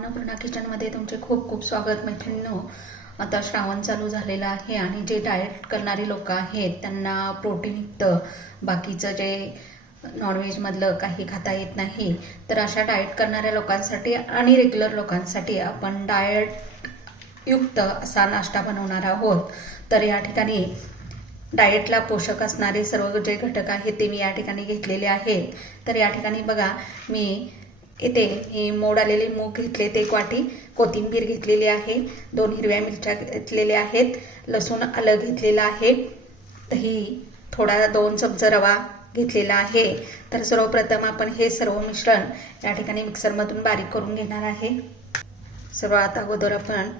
अन्नपूर्णा किचनमध्ये तुमचे खूप खूप स्वागत मैत्रिणींनो. आता श्रावण चालू झालेला आहे आणि जे डाएट करणारी लोक आहेत त्यांना प्रोटीनयुक्त बाकीचं जे नॉनव्हेजमधलं काही खाता येत नाही, तर अशा डाएट करणाऱ्या लोकांसाठी आणि रेग्युलर लोकांसाठी आपण डाएटयुक्त असा नाश्ता बनवणार आहोत. तर या ठिकाणी डाएटला पोषक असणारे सर्व जे घटक आहेत ते मी या ठिकाणी घेतलेले आहेत. तर या ठिकाणी बघा, मी इथे मोड आलेले मूग घेतले, ते 1 वाटी कोथिंबीर घेतलेली आहे, 2 हिरव्या मिरच्या घेतलेल्या आहेत, लसूण आलं घेतलेलं आहे, दही थोडा 2 चमचे रवा घेतलेला आहे. तर सर्वप्रथम आपण हे सर्व मिश्रण या ठिकाणी मिक्सरमधून बारीक करून घेणार आहे. सर्वात अगोदर आपण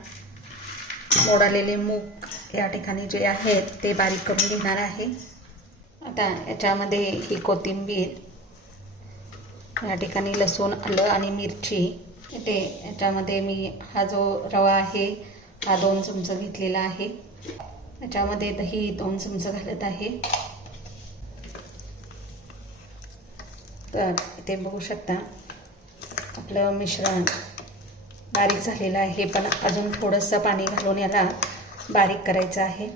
मोड आलेले मूग या ठिकाणी जे आहेत ते बारीक करून घेणार आहे. आता याच्यामध्ये ही कोथिंबीर, या ठिकाणी लसूण आलं आणि मिरची, इथे याच्यामध्ये मी हा जो रवा आहे हा 2 चमचे घेतलेला आहे. याच्यामध्ये दही 2 चमचे घालत आहे. तर इथे बघू शकता आपलं मिश्रण बारीक झालेलं आहे, पण अजून थोडंसं पाणी घालून याला बारीक करायचं आहे.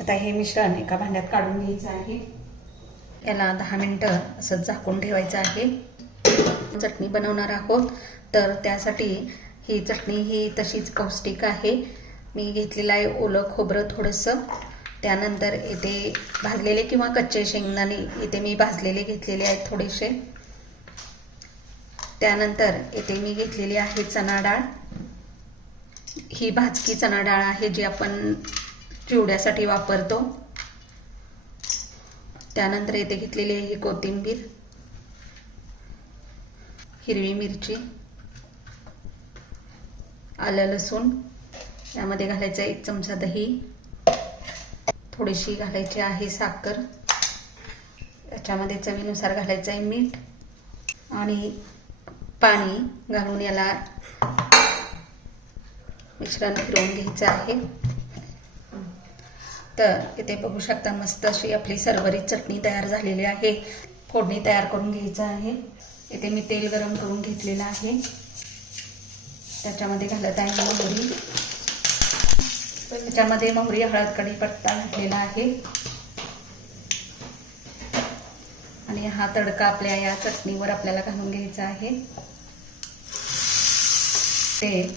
आता हे मिश्रण एका भांड्यात काढून घ्यायचं आहे. याला 10 मिनिटं असं झाकून ठेवायचं आहे. चटणी बनवणार आहोत, तर त्यासाठी ही चटणी ही तशीच पौष्टिक आहे. मी घेतलेलं आहे ओलं खोबरं थोडंसं, त्यानंतर इथे भाजलेले किंवा कच्चे शेंगदाणे इथे मी भाजलेले घेतलेले आहेत थोडेसे. त्यानंतर इथे मी घेतलेली आहे चणा डाळ. ही भाजकी चणा डाळ आहे जी आपण चिवड्यासाठी वापरतो. त्यानंतर इथे घेतलेली आहे कोथिंबीर, हिरवी मिरची, आलं लसूण, यामध्ये घालायचं 1 चमचा दही, थोडीशी घालायची आहे साखर, याच्यामध्ये चवीनुसार घालायचं आहे मीठ आणि पाणी घालून याला मिश्रण फिरवून घ्यायचं आहे. तर इथे बघू शकता मस्त अशी आपली सरभरीत चटणी तयार झालेली आहे. फोडणी तयार करून घ्यायचं आहे. इथे मी तेल गरम करून घेतलेलं आहे, त्याच्यामध्ये घालत आहे मोहरी, त्याच्यामध्ये मोहरी, हळद, कढीपत्ता घातलेला आहे आणि हा तडका आपल्या या चटणीवर आपल्याला घालून घ्यायचा आहे. ते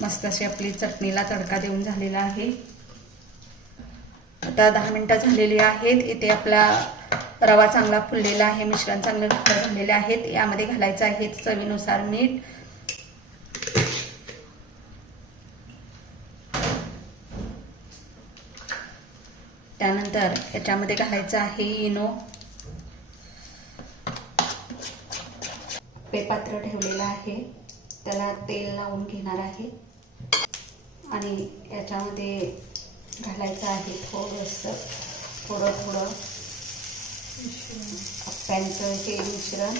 मस्त अशी आपली चटणीला तडका देऊन झालेला आहे. आता 10 मिनिटं झालेली आहेत. इथे आपला रवा चांगला फुललेला आहे, मिश्रण चांगलं घट्ट झालेले आहेत. यामध्ये घालायचं आहे चवीनुसार मीठ, त्यानंतर याच्यामध्ये घालायचं आहे इनो. हे पात्र ठेवलेलं आहे, त्याला तेल लावून घेणार आहे आणि याच्यामध्ये घालायचं आहे थोडंसं थोडं आप्यांचं हे मिश्रण.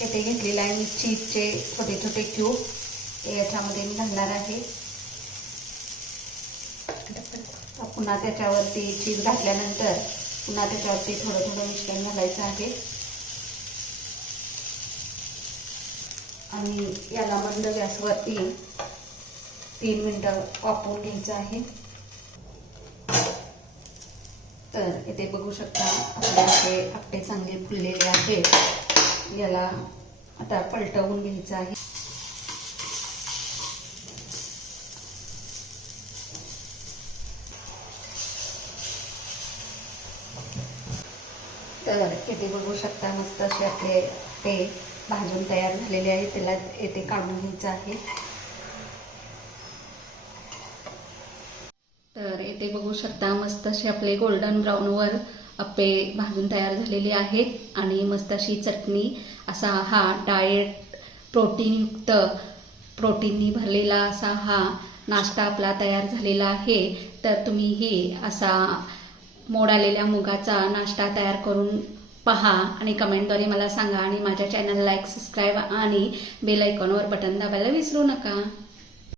इथे घेतलेलं आहे मी चीजचे छोटे छोटे क्यूब, याच्यामध्ये मी घालणार आहे. पुन्हा त्याच्यावरती चीज घातल्यानंतर पुन्हा त्याच्यावरती थोडं मिश्रण घालायचं आहे आणि याला मंद गॅसवरती 3 मिनिटं वाफवून घ्यायचं आहे. तर इथे बघू शकता आपले असे आप्पे चांगले फुललेले आहेत. याला आता पलटवून घ्यायचं आहे. तर इथे बघू शकता मस्त असे आपले ते भाजून तयार झालेले आहे. त्याला येथे काढून घ्यायचं आहे. तर येथे बघू शकता मस्त असे आपले गोल्डन ब्राऊनवर अप्पे भाजून तयार झालेले आहेत आणि मस्त अशी चटणी असा हा डाएट प्रोटीनयुक्त प्रोटीननी भरलेला असा हा नाश्ता आपला तयार झालेला आहे. तर तुम्हीही असा मोड आलेल्या मुगाचा नाश्ता तयार करून पहा आणि कमेंटद्वारे मला सांगा आणि माझ्या चॅनलला लाईक, सबस्क्राईब आणि बेल आयकॉनवर बटन दाबायला विसरू नका.